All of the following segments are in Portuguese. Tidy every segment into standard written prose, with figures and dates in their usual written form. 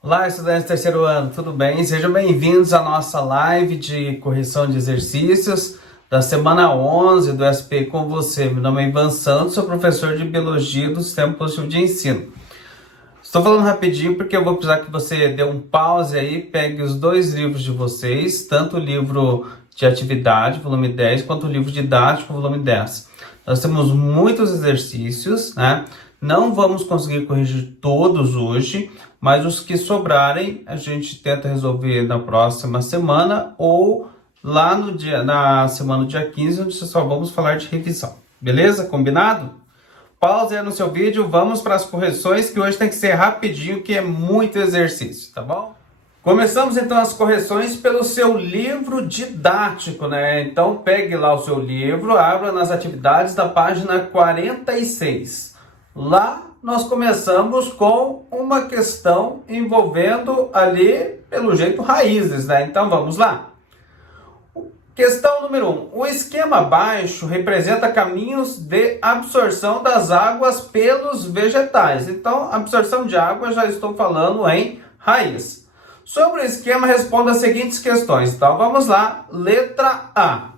Olá, estudantes do terceiro ano, tudo bem? Sejam bem-vindos à nossa live de correção de exercícios da semana 11 do SP com você. Meu nome é Ivan Santos, sou professor de Biologia do Sistema Positivo de Ensino. Estou falando rapidinho porque eu vou precisar que você dê um pause aí, pegue os dois livros de vocês, tanto o livro de atividade, volume 10, quanto o livro didático, volume 10. Nós temos muitos exercícios, né? Não vamos conseguir corrigir todos hoje, mas os que sobrarem a gente tenta resolver na próxima semana ou lá na semana do dia 15, onde só vamos falar de revisão. Beleza? Combinado? Pause aí no seu vídeo, vamos para as correções, que hoje tem que ser rapidinho, que é muito exercício, tá bom? Começamos então as correções pelo seu livro didático, né? Então pegue lá o seu livro, abra nas atividades da página 46. Lá nós começamos com uma questão envolvendo ali, pelo jeito, raízes, né? Então vamos lá. Questão número 1. O esquema abaixo representa caminhos de absorção das águas pelos vegetais. Então, absorção de água, já estou falando em raiz. Sobre o esquema, responda as seguintes questões. Então, vamos lá. Letra A.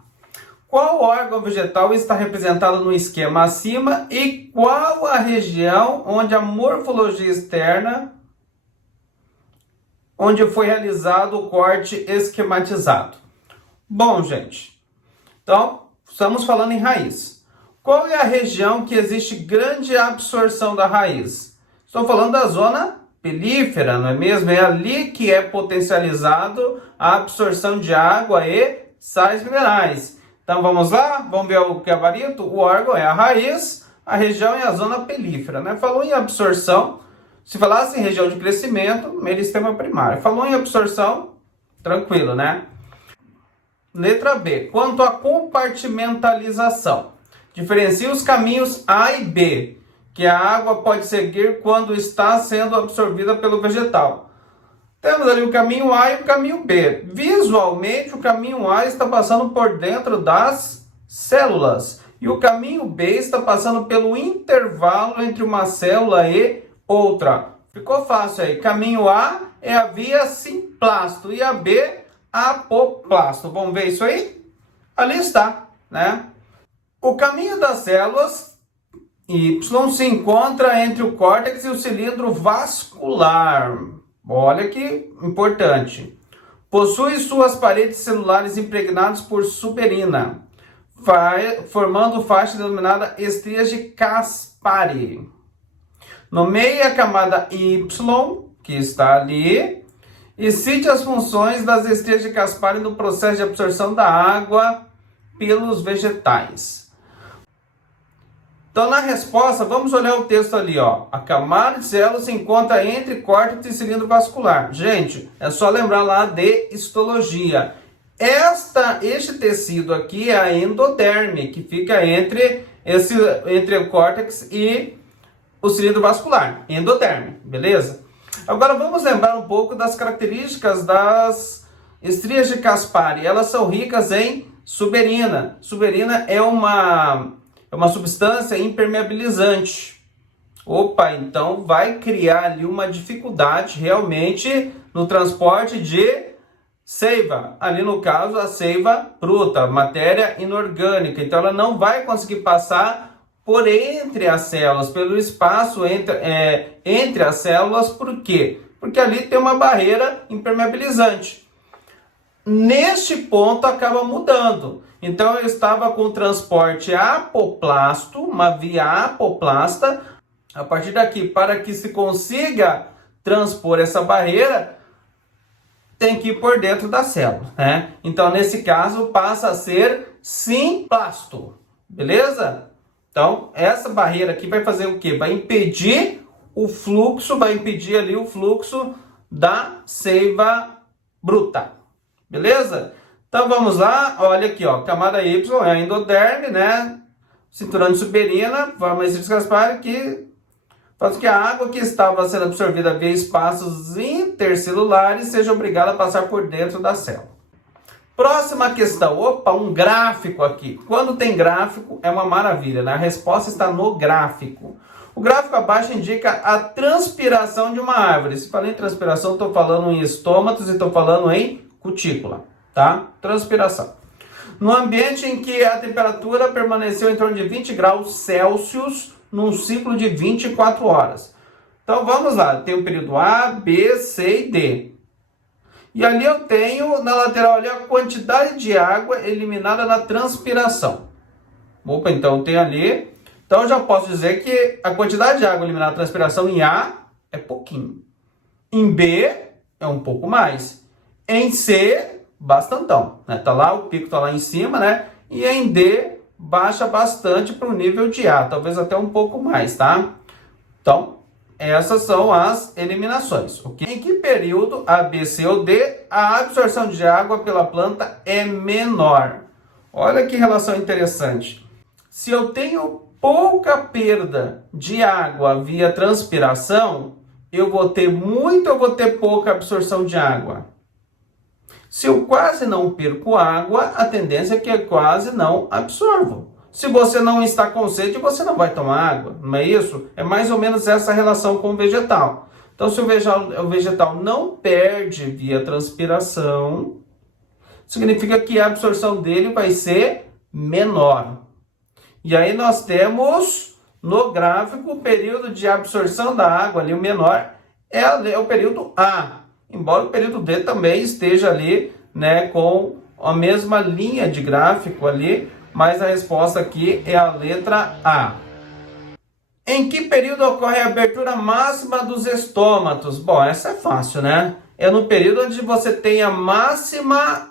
Qual órgão vegetal está representado no esquema acima e qual a região onde a morfologia externa, onde foi realizado o corte esquematizado? Bom, gente, então, estamos falando em raiz. Qual é a região que existe grande absorção da raiz? Estou falando da zona pilífera, não é mesmo? É ali que é potencializado a absorção de água e sais minerais. Então, vamos lá? Vamos ver o gabarito? O órgão é a raiz, a região é a zona pilífera, né? Falou em absorção, se falasse em região de crescimento, meristema primário. Falou em absorção, tranquilo, né? Letra B. Quanto à compartimentalização, diferencia os caminhos A e B, que a água pode seguir quando está sendo absorvida pelo vegetal. Temos ali o caminho A e o caminho B. Visualmente, o caminho A está passando por dentro das células e o caminho B está passando pelo intervalo entre uma célula e outra. Ficou fácil aí. Caminho A é a via simplasto e a B apoplasto. Vamos ver isso aí? Ali está, né? O caminho das células Y se encontra entre o córtex e o cilindro vascular. Olha que importante. Possui suas paredes celulares impregnadas por suberina, formando faixa denominada estrias de Caspari. Nomeie a camada Y, que está ali, e cite as funções das estrias de Caspari no processo de absorção da água pelos vegetais. Então, na resposta, vamos olhar o texto ali, ó. A camada de células se encontra entre córtex e cilindro vascular. Gente, é só lembrar lá de histologia. Este tecido aqui é a endoderme, que fica entre o córtex e o cilindro vascular. Endoderme, beleza? Agora vamos lembrar um pouco das características das estrias de Caspari. Elas são ricas em suberina. Suberina é uma substância impermeabilizante. Opa, então vai criar ali uma dificuldade realmente no transporte de seiva. Ali no caso a seiva bruta, matéria inorgânica. Então ela não vai conseguir passar por entre as células, pelo espaço entre as células. Por quê? Porque ali tem uma barreira impermeabilizante. Neste ponto acaba mudando. Então eu estava com o transporte apoplasto, uma via apoplasta. A partir daqui, para que se consiga transpor essa barreira, tem que ir por dentro da célula, né? Então nesse caso passa a ser simplasto, beleza? Então, essa barreira aqui vai fazer o quê? Vai impedir o fluxo, vai impedir ali o fluxo da seiva bruta. Beleza? Então, vamos lá. Olha aqui, ó. Camada Y é a endoderme, né? Cinturão de suberina, forma de Caspari, que faz com que a água que estava sendo absorvida via espaços intercelulares seja obrigada a passar por dentro da célula. Próxima questão. Opa, um gráfico aqui. Quando tem gráfico, é uma maravilha, né? A resposta está no gráfico. O gráfico abaixo indica a transpiração de uma árvore. Se falei em transpiração, estou falando em estômatos e estou falando em cutícula, tá? Transpiração. No ambiente em que a temperatura permaneceu em torno de 20 graus Celsius num ciclo de 24 horas. Então vamos lá, tem o período A, B, C e D. E ali eu tenho na lateral ali a quantidade de água eliminada na transpiração. Opa, então tem ali. Então eu já posso dizer que a quantidade de água eliminada na transpiração em A é pouquinho. Em B é um pouco mais. Em C, bastantão, né? Tá lá, o pico tá lá em cima, né? E em D, baixa bastante para o nível de A, talvez até um pouco mais, tá? Então, essas são as eliminações, ok? Em que período, A, B, C ou D, a absorção de água pela planta é menor? Olha que relação interessante. Se eu tenho pouca perda de água via transpiração, eu vou ter muito ou vou ter pouca absorção de água? Se eu quase não perco água, a tendência é que eu quase não absorvo. Se você não está com sede, você não vai tomar água, não é isso? É mais ou menos essa relação com o vegetal. Então, se o vegetal não perde via transpiração, significa que a absorção dele vai ser menor. E aí nós temos no gráfico o período de absorção da água ali, o menor, é o período A. Embora o período D também esteja ali, né, com a mesma linha de gráfico ali, mas a resposta aqui é a letra A. Em que período ocorre a abertura máxima dos estômatos? Bom, essa é fácil, né? É no período onde você tem a máxima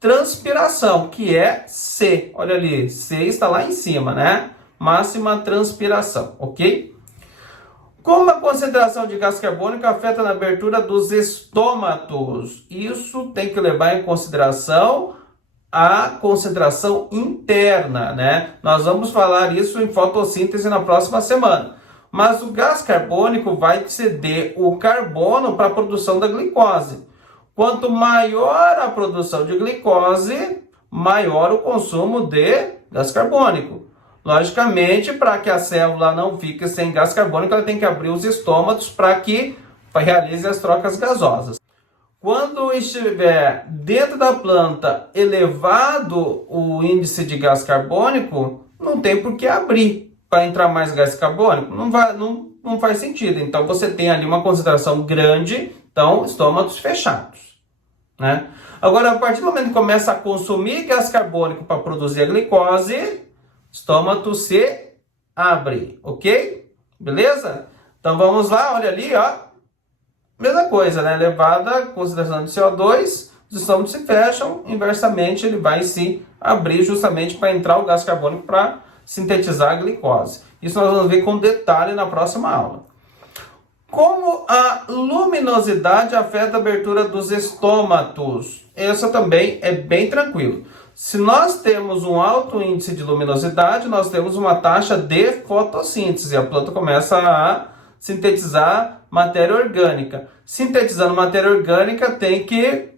transpiração, que é C. Olha ali, C está lá em cima, né? Máxima transpiração, ok? Como a concentração de gás carbônico afeta na abertura dos estômatos? Isso tem que levar em consideração a concentração interna, né? Nós vamos falar isso em fotossíntese na próxima semana. Mas o gás carbônico vai ceder o carbono para a produção da glicose. Quanto maior a produção de glicose, maior o consumo de gás carbônico. Logicamente, para que a célula não fique sem gás carbônico, ela tem que abrir os estômatos para que realize as trocas gasosas. Quando estiver dentro da planta elevado o índice de gás carbônico, não tem por que abrir para entrar mais gás carbônico. Não faz sentido. Então você tem ali uma concentração grande, então estômatos fechados, né? Agora, a partir do momento que começa a consumir gás carbônico para produzir a glicose, estômago se abre, ok? Beleza? Então vamos lá, olha ali, ó. Mesma coisa, né? Elevada a concentração de CO2, os estômatos se fecham, inversamente ele vai se abrir justamente para entrar o gás carbônico para sintetizar a glicose. Isso nós vamos ver com detalhe na próxima aula. Como a luminosidade afeta a abertura dos estômatos? Essa também é bem tranquilo. Se nós temos um alto índice de luminosidade, nós temos uma taxa de fotossíntese. A planta começa a sintetizar matéria orgânica. Sintetizando matéria orgânica, tem que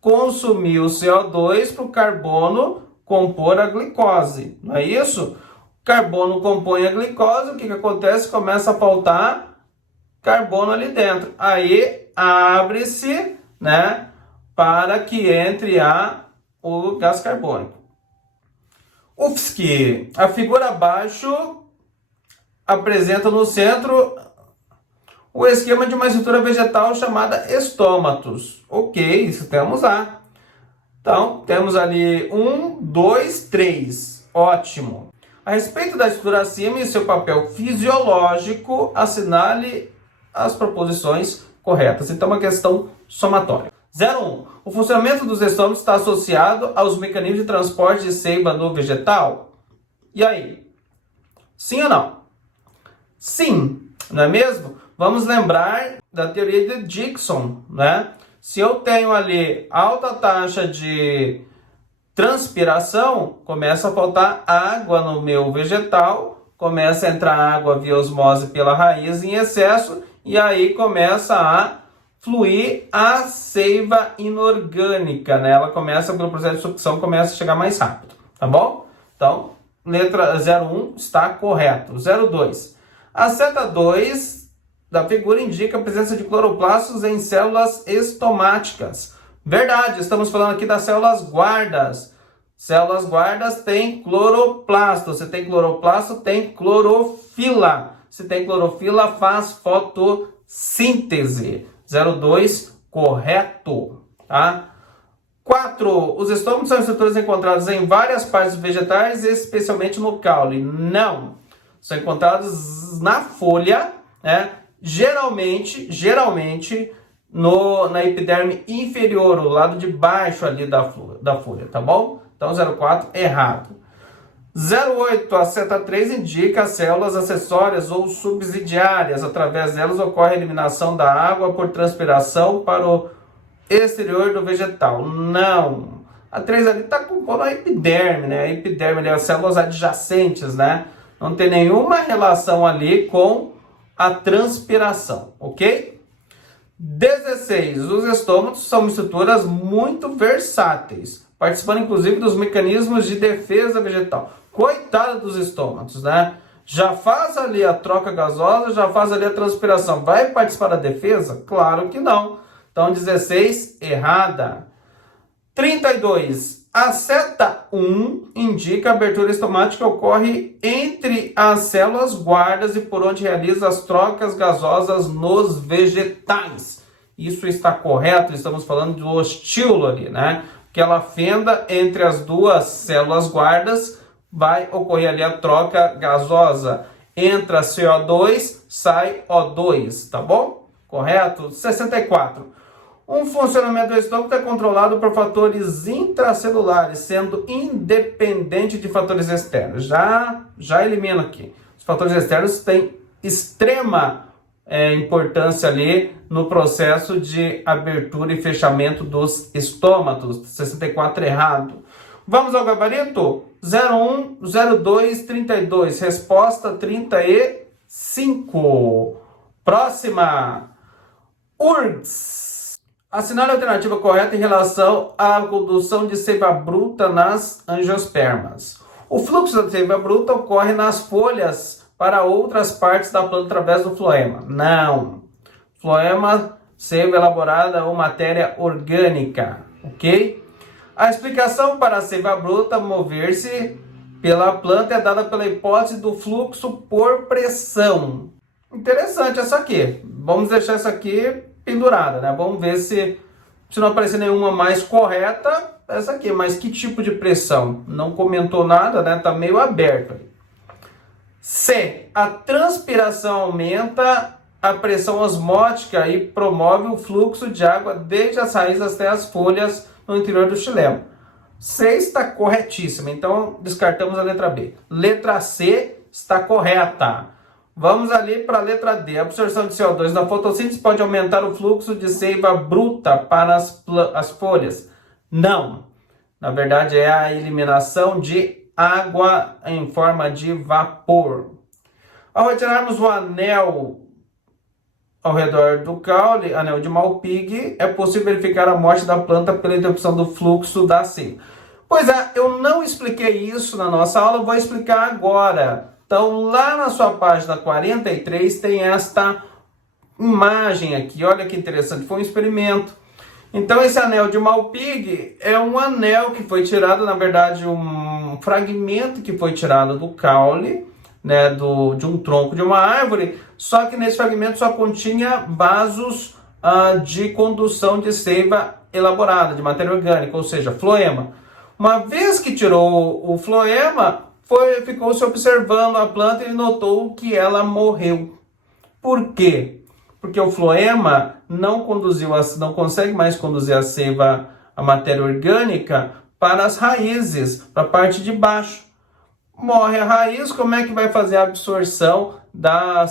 consumir o CO2 para o carbono compor a glicose. Não é isso? O carbono compõe a glicose, o que acontece? Começa a faltar carbono ali dentro. Aí abre-se, né, para que entre o gás carbônico. UFSC. A figura abaixo apresenta no centro o esquema de uma estrutura vegetal chamada estômatos. Ok, isso temos lá. Então, temos ali 1, 2, 3. Ótimo. A respeito da estrutura acima e seu papel fisiológico, assinale as proposições corretas. Então, uma questão somatória. 01. O funcionamento dos estômatos está associado aos mecanismos de transporte de seiva no vegetal? E aí? Sim ou não? Sim, não é mesmo? Vamos lembrar da teoria de Dickson, né? Se eu tenho ali alta taxa de transpiração, começa a faltar água no meu vegetal, começa a entrar água via osmose pela raiz em excesso, e aí começa a fluir a seiva inorgânica, né? Ela começa, pelo processo de sucção, começa a chegar mais rápido, tá bom? Então, letra 01 está correto. 02. A seta 2 da figura indica a presença de cloroplastos em células estomáticas. Verdade, estamos falando aqui das células guardas. Células guardas têm cloroplasto. Se tem cloroplasto, tem clorofila. Se tem clorofila, faz fotossíntese. 02, correto. Tá? 4. Os estômatos são estruturas encontradas em várias partes vegetais, especialmente no caule. Não. São encontrados na folha, né? Geralmente na epiderme inferior, o lado de baixo ali da folha, tá bom? Então, 04, errado. 08, a seta 3 indica as células acessórias ou subsidiárias. Através delas ocorre a eliminação da água por transpiração para o exterior do vegetal. Não. A 3 ali está compondo a epiderme, né? A epiderme ali, as células adjacentes, né? Não tem nenhuma relação ali com a transpiração, ok? 16. Os estômatos são estruturas muito versáteis, participando inclusive dos mecanismos de defesa vegetal. Coitada dos estômatos, né? Já faz ali a troca gasosa, já faz ali a transpiração. Vai participar da defesa? Claro que não. Então, 16, errada. 32. A seta 1 indica a abertura estomática ocorre entre as células guardas e por onde realiza as trocas gasosas nos vegetais. Isso está correto, estamos falando do ostíolo ali, né? Aquela fenda entre as duas células guardas vai ocorrer ali a troca gasosa. Entra CO2, sai O2, tá bom? Correto? 64. Um funcionamento do estômago é controlado por fatores intracelulares, sendo independente de fatores externos. Já elimino aqui. Os fatores externos têm extrema importância ali no processo de abertura e fechamento dos estômatos. 64 errado. Vamos ao gabarito? 01, 02, 32. Resposta 35. Próxima. URGS. Assinale a alternativa correta em relação à condução de seiva bruta nas angiospermas. O fluxo da seiva bruta ocorre nas folhas para outras partes da planta através do floema. Não. Floema, seiva elaborada ou matéria orgânica. Ok? A explicação para a seiva bruta mover-se pela planta é dada pela hipótese do fluxo por pressão. Interessante essa aqui. Vamos deixar essa aqui pendurada, né? Vamos ver se não aparecer nenhuma mais correta, essa aqui. Mas que tipo de pressão? Não comentou nada, né? Tá meio aberto aí. C. A transpiração aumenta a pressão osmótica e promove o fluxo de água desde as raízes até as folhas no interior do xilema. C está corretíssima, então descartamos a letra B. Letra C está correta. Vamos ali para a letra D. A absorção de CO2 na fotossíntese pode aumentar o fluxo de seiva bruta para as folhas? Não. Na verdade, é a eliminação de água em forma de vapor. Ao retirarmos o anel ao redor do caule, anel de Malpighi, é possível verificar a morte da planta pela interrupção do fluxo da seiva. Pois é, eu não expliquei isso na nossa aula, vou explicar agora. Então, lá na sua página 43, tem esta imagem aqui. Olha que interessante, foi um experimento. Então, esse anel de Malpighi é um anel que foi tirado, na verdade, um fragmento que foi tirado do caule, né, de um tronco de uma árvore, só que nesse fragmento só continha vasos de condução de seiva elaborada, de matéria orgânica, ou seja, floema. Uma vez que tirou o floema, ficou se observando a planta e notou que ela morreu. Por quê? Porque o floema não consegue mais conduzir a seiva, a matéria orgânica, para as raízes, para a parte de baixo. Morre a raiz, como é que vai fazer a absorção da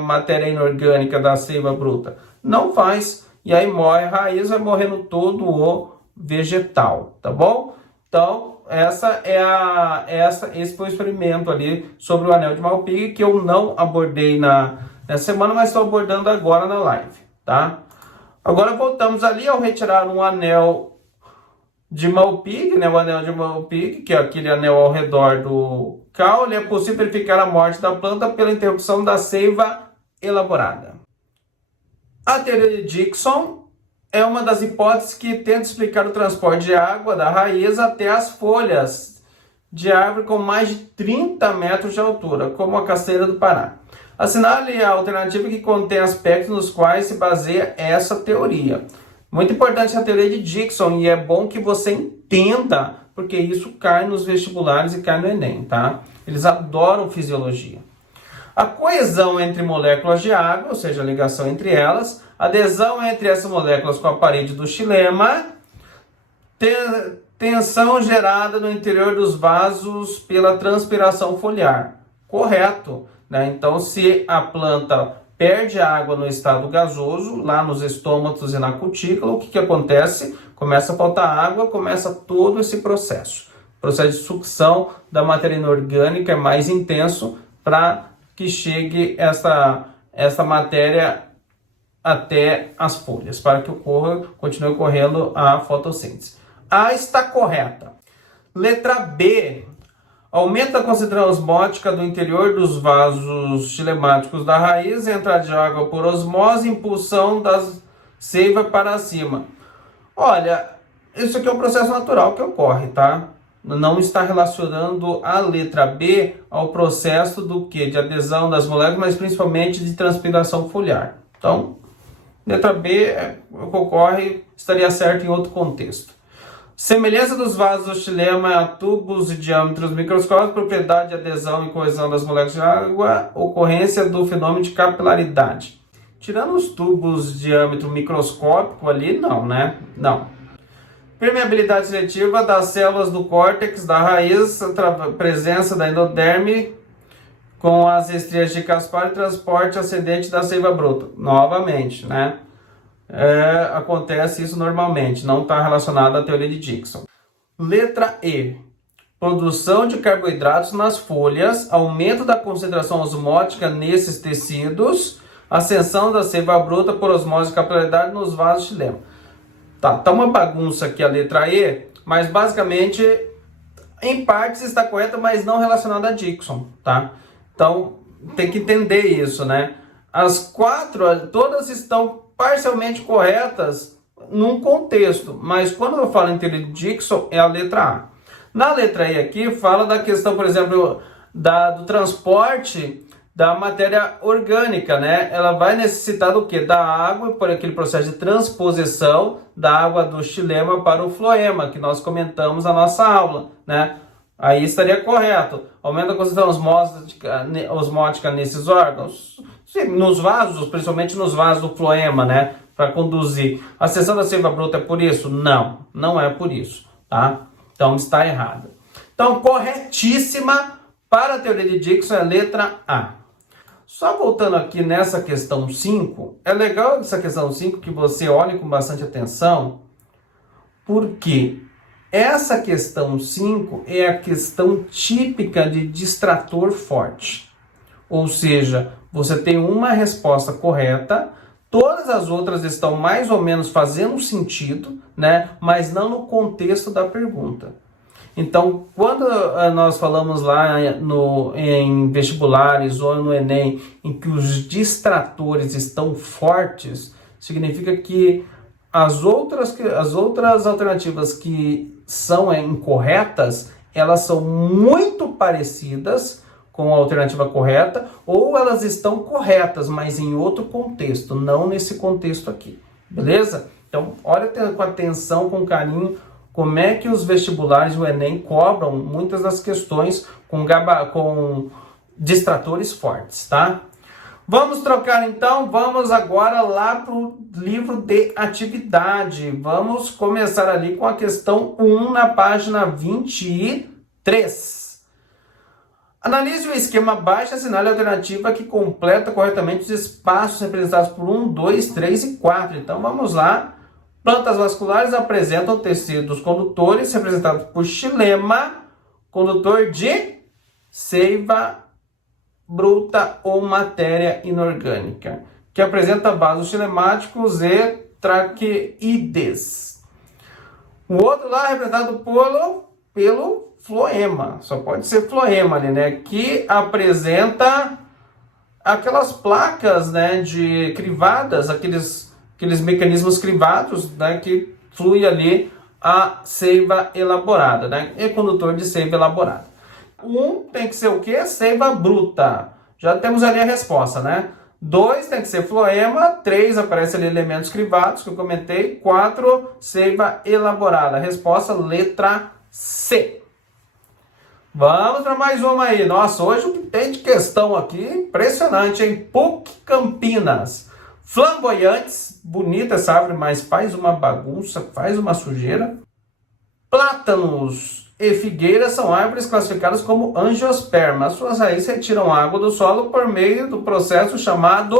matéria inorgânica, da seiva bruta? Não faz. E aí morre a raiz, vai morrendo todo o vegetal, tá bom? Então, esse foi o experimento ali sobre o anel de Malpighi, que eu não abordei nessa semana, mas estou abordando agora na live, tá? Agora voltamos ali ao retirar um anel de Malpighi, né, o anel de Malpighi, que é aquele anel ao redor do caule, é possível verificar a morte da planta pela interrupção da seiva elaborada. A teoria de Dickson é uma das hipóteses que tenta explicar o transporte de água da raiz até as folhas de árvore com mais de 30 metros de altura, como a castanheira do Pará. Assinale a alternativa que contém aspectos nos quais se baseia essa teoria. Muito importante a teoria de Dickson, e é bom que você entenda, porque isso cai nos vestibulares e cai no Enem, tá? Eles adoram fisiologia. A coesão entre moléculas de água, ou seja, a ligação entre elas, a adesão entre essas moléculas com a parede do xilema, tensão gerada no interior dos vasos pela transpiração foliar. Correto, né? Então, se a planta perde água no estado gasoso, lá nos estômatos e na cutícula, o que acontece? Começa a faltar água, começa todo esse processo. O processo de sucção da matéria inorgânica é mais intenso para que chegue esta matéria até as folhas, para que continue ocorrendo a fotossíntese. A está correta. Letra B. Aumenta a concentração osmótica do interior dos vasos xilemáticos da raiz, entrada de água por osmose, impulsão da seiva para cima. Olha, isso aqui é um processo natural que ocorre, tá? Não está relacionando a letra B ao processo do que? De adesão das moléculas, mas principalmente de transpiração foliar. Então, letra B ocorre, estaria certo em outro contexto. Semelhança dos vasos do xilema a tubos de diâmetros microscópicos, propriedade de adesão e coesão das moléculas de água, ocorrência do fenômeno de capilaridade. Tirando os tubos de diâmetro microscópico ali, não, né? Não. Permeabilidade seletiva das células do córtex da raiz, presença da endoderme com as estrias de Caspar e transporte ascendente da seiva bruta. Novamente, né? Acontece isso normalmente, não está relacionado à teoria de Dickson. Letra E. Produção de carboidratos nas folhas, aumento da concentração osmótica nesses tecidos, ascensão da seiva bruta por osmose e capilaridade nos vasos xilema. Tá uma bagunça aqui a letra E, mas basicamente, em partes está correta, mas não relacionada a Dickson, tá? Então, tem que entender isso, né? As quatro, todas estão parcialmente corretas num contexto, mas quando eu falo em teoria de Dickson, é a letra A. Na letra E aqui, fala da questão, por exemplo, do transporte da matéria orgânica, né? Ela vai necessitar do quê? Da água, por aquele processo de transposição da água do xilema para o floema, que nós comentamos na nossa aula, né? Aí estaria correto. Aumenta a concentração osmótica nesses órgãos? Sim, nos vasos, principalmente nos vasos do floema, né? Para conduzir. A seção da seiva bruta é por isso? Não, não é por isso, tá? Então está errado. Então, corretíssima para a teoria de Dickson é a letra A. Só voltando aqui nessa questão 5, é legal essa questão 5 que você olhe com bastante atenção, porque essa questão 5 é a questão típica de distrator forte. Ou seja, você tem uma resposta correta, todas as outras estão mais ou menos fazendo sentido, né? Mas não no contexto da pergunta. Então, quando nós falamos lá em vestibulares ou no Enem, em que os distratores estão fortes, significa que as outras alternativas que são incorretas, elas são muito parecidas com a alternativa correta, ou elas estão corretas, mas em outro contexto, não nesse contexto aqui. Beleza? Então, olha com atenção, com carinho, como é que os vestibulares do Enem cobram muitas das questões com distratores fortes, tá? Vamos trocar então, vamos agora lá para o livro de atividade. Vamos começar ali com a questão 1 na página 23. Analise o esquema abaixo e assinale a alternativa que completa corretamente os espaços representados por 1, 2, 3 e 4. Então vamos lá. Plantas vasculares apresentam tecidos condutores representados por xilema, condutor de seiva bruta ou matéria inorgânica, que apresenta vasos xilemáticos e traqueídes. O outro lá é representado pelo floema. Só pode ser floema ali, né? Que apresenta aquelas placas, né, de crivadas, aqueles mecanismos crivados, né, que flui ali a seiva elaborada, né? E condutor de seiva elaborada. Tem que ser o quê? Seiva bruta. Já temos ali a resposta, né? 2 tem que ser floema. 3 aparece ali elementos crivados, que eu comentei. 4, seiva elaborada. Resposta, letra C. Vamos para mais uma aí. Nossa, hoje o que tem de questão aqui, impressionante, hein? PUC Campinas. Flamboyantes, bonita essa árvore, mas faz uma bagunça, faz uma sujeira. Plátanos e figueiras são árvores classificadas como angiospermas. Suas raízes retiram água do solo por meio do processo chamado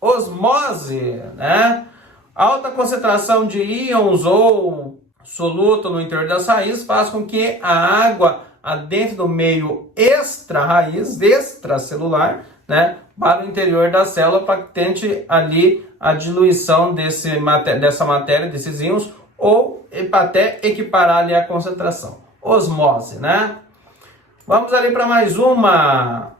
osmose, né? Alta concentração de íons ou soluto no interior das raízes faz com que a água dentro do meio extra-raiz, extracelular, né, para o interior da célula, para que tente ali a diluição dessa matéria, desses íons, ou para até equiparar ali a concentração. Osmose, né? Vamos ali para mais uma.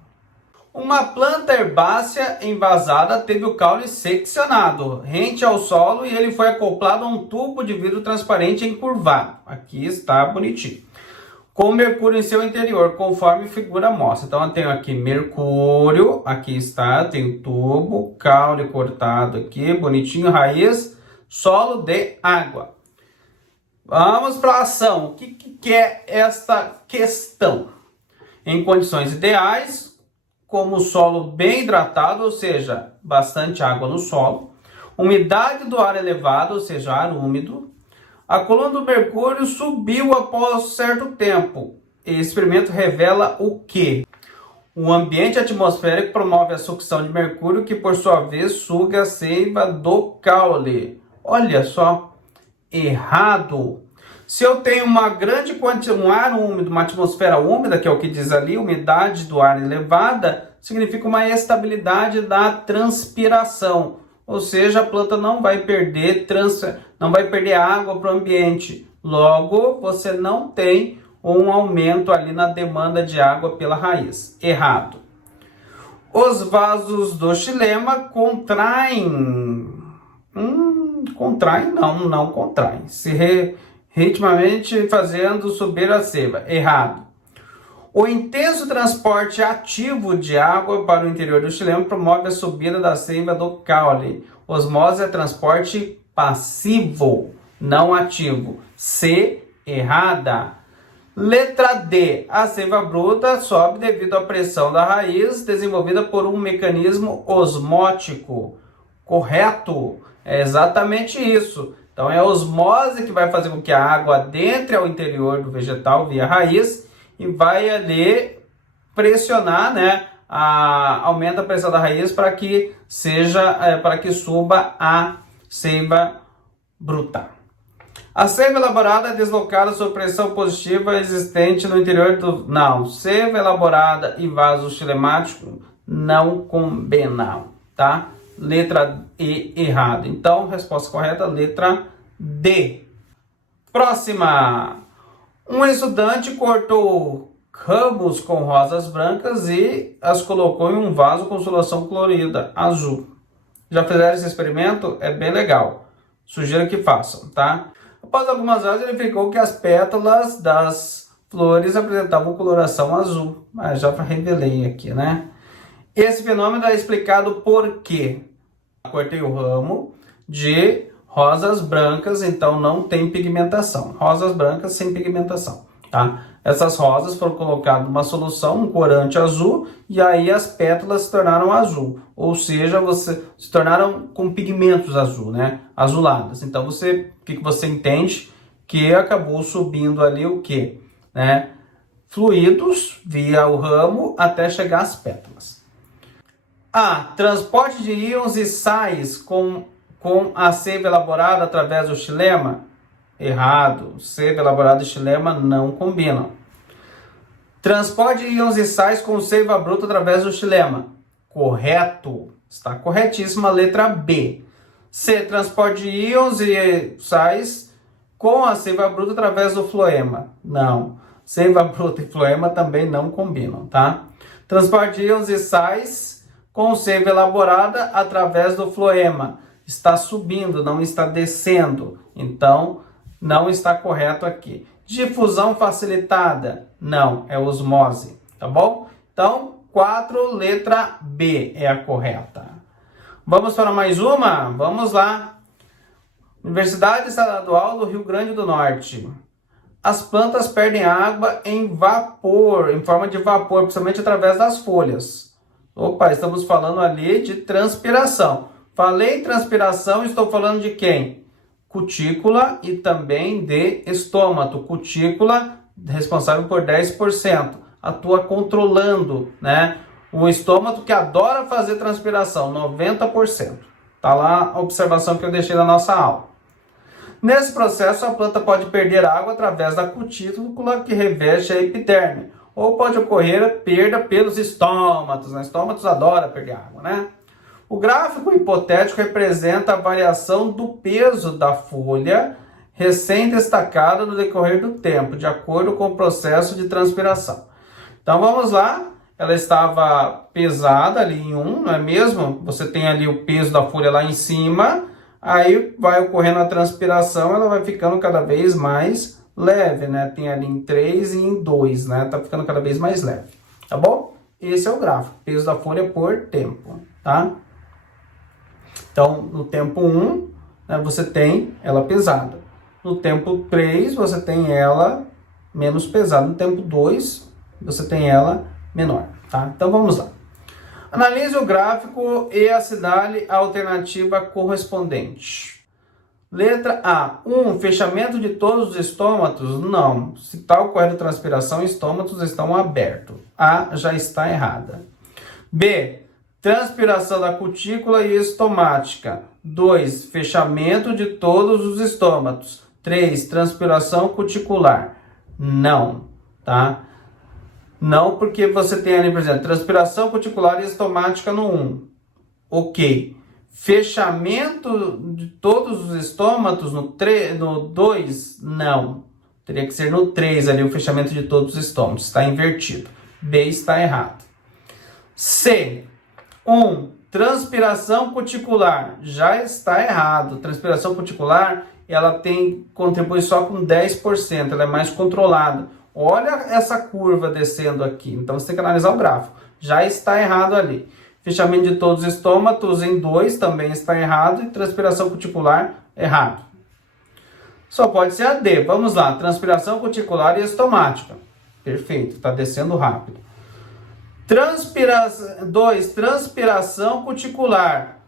Uma planta herbácea envasada teve o caule seccionado, rente ao solo, e ele foi acoplado a um tubo de vidro transparente encurvado. Aqui está bonitinho. Com mercúrio em seu interior, conforme figura mostra. Então eu tenho aqui mercúrio, aqui está, tem o tubo, caule cortado aqui, bonitinho, raiz, solo de água. Vamos para a ação. O que é esta questão? Em condições ideais, como o solo bem hidratado, ou seja, bastante água no solo, umidade do ar elevada, ou seja, ar úmido, a coluna do mercúrio subiu após certo tempo. Esse experimento revela o quê? O ambiente atmosférico promove a sucção de mercúrio, que por sua vez suga a seiva do caule. Olha só. Errado. Se eu tenho uma grande quantidade, um ar úmido, uma atmosfera úmida, que é o que diz ali, umidade do ar elevada, significa uma estabilidade da transpiração. Ou seja, a planta não vai perder água para o ambiente. Logo, você não tem um aumento ali na demanda de água pela raiz. Errado. Os vasos do xilema contraem. Não contraem. Ritmamente fazendo subir a seiva. Errado. O intenso transporte ativo de água para o interior do xilema promove a subida da seiva do caule. Osmose é transporte passivo, não ativo. C, errada. Letra D. A seiva bruta sobe devido à pressão da raiz desenvolvida por um mecanismo osmótico. Correto. É exatamente isso. Então é a osmose que vai fazer com que a água adentre ao interior do vegetal via raiz e vai ali pressionar, né? Aumenta a pressão da raiz para que suba a seiva bruta. A seiva elaborada é deslocada sob pressão positiva existente no interior do... Não, seiva elaborada e vaso xilemático não combinam, tá? Letra E, errado. Então, resposta correta, letra D. Próxima. Um estudante cortou ramos com rosas brancas e as colocou em um vaso com solução colorida, azul. Já fizeram esse experimento? É bem legal. Sugiro que façam, tá? Após algumas horas, ele verificou que as pétalas das flores apresentavam coloração azul. Já revelei aqui, né? Esse fenômeno é explicado por quê? Cortei o ramo de rosas brancas, então não tem pigmentação. Rosas brancas sem pigmentação, tá? Essas rosas foram colocadas numa solução, um corante azul, e aí as pétalas se tornaram azul. Ou seja, se tornaram com pigmentos azul, né? Azuladas. Então, o que você entende? Que acabou subindo ali o quê? Né? Fluidos via o ramo até chegar às pétalas. A. Transporte de íons e sais com a seiva elaborada através do xilema? Errado. Seiva elaborada e xilema não combinam. Transporte de íons e sais com seiva bruta através do xilema? Correto. Está corretíssima a letra B. C. Transporte de íons e sais com a seiva bruta através do floema. Não. Seiva bruta e floema também não combinam, tá? Transporte de íons e sais com seiva elaborada através do floema. Está subindo, não está descendo. Então, não está correto aqui. Difusão facilitada. Não, é osmose, tá bom? Então, 4, letra B é a correta. Vamos para mais uma? Vamos lá. Universidade Estadual do Rio Grande do Norte. As plantas perdem água em vapor, em forma de vapor, principalmente através das folhas. Opa, estamos falando ali de transpiração. Falei transpiração, estou falando de quem? Cutícula e também de estômago. Cutícula, responsável por 10%. Atua controlando, né? O estômago que adora fazer transpiração, 90%. Tá lá a observação que eu deixei na nossa aula. Nesse processo, a planta pode perder água através da cutícula que reveste a epiderme, ou pode ocorrer perda pelos estômatos. Os estômatos adoram perder água, né? O gráfico hipotético representa a variação do peso da folha recém-destacada no decorrer do tempo, de acordo com o processo de transpiração. Então vamos lá, ela estava pesada ali em 1, não é mesmo? Você tem ali o peso da folha lá em cima, aí vai ocorrendo a transpiração, ela vai ficando cada vez mais leve, né? Tem ali em 3 e em 2, né? Tá ficando cada vez mais leve, tá bom? Esse é o gráfico, peso da folha por tempo, tá? Então, no tempo 1, né, você tem ela pesada. No tempo 3, você tem ela menos pesada. No tempo 2, você tem ela menor, tá? Então, vamos lá. Analise o gráfico e assinale a alternativa correspondente. Letra A. 1. Fechamento de todos os estômatos? Não. Se está ocorrendo transpiração, estômatos estão abertos. A já está errada. B. Transpiração da cutícula e estomática. 2. Fechamento de todos os estômatos. 3. Transpiração cuticular. Não, tá? Não, porque você tem ali, por exemplo, transpiração cuticular e estomática no 1. Ok. Fechamento de todos os estômatos no 2? Não. Teria que ser no 3 ali o fechamento de todos os estômatos. Está invertido. B está errado. C. 1. Transpiração cuticular. Já está errado. Transpiração cuticular, ela contribui só com 10%. Ela é mais controlada. Olha essa curva descendo aqui. Então, você tem que analisar o gráfico. Já está errado ali. Fechamento de todos os estômatos em 2 também está errado. E transpiração cuticular, errado. Só pode ser a D. Vamos lá. Transpiração cuticular e estomática. Perfeito. Está descendo rápido. 2. Transpiração cuticular.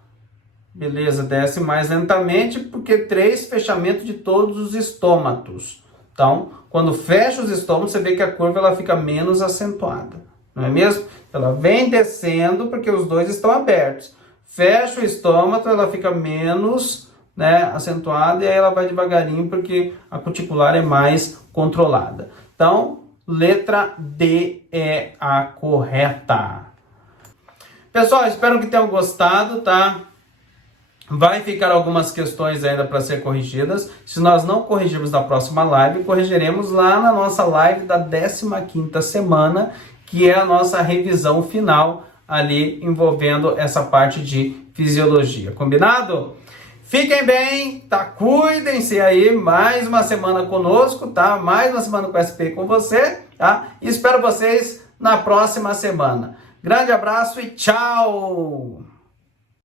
Beleza, desce mais lentamente, porque 3, fechamento de todos os estômatos. Então, quando fecha os estômatos, você vê que a curva ela fica menos acentuada. Não é mesmo? Ela vem descendo, porque os 2 estão abertos. Fecha o estômago, ela fica menos, né, acentuada, e aí ela vai devagarinho, porque a cuticular é mais controlada. Então, letra D é a correta. Pessoal, espero que tenham gostado, tá? Vai ficar algumas questões ainda para ser corrigidas. Se nós não corrigirmos na próxima live, corrigiremos lá na nossa live da 15ª semana, que é a nossa revisão final ali envolvendo essa parte de fisiologia. Combinado? Fiquem bem, tá? Cuidem-se aí, mais uma semana conosco, tá? Mais uma semana com o SP com você, tá? E espero vocês na próxima semana. Grande abraço e tchau!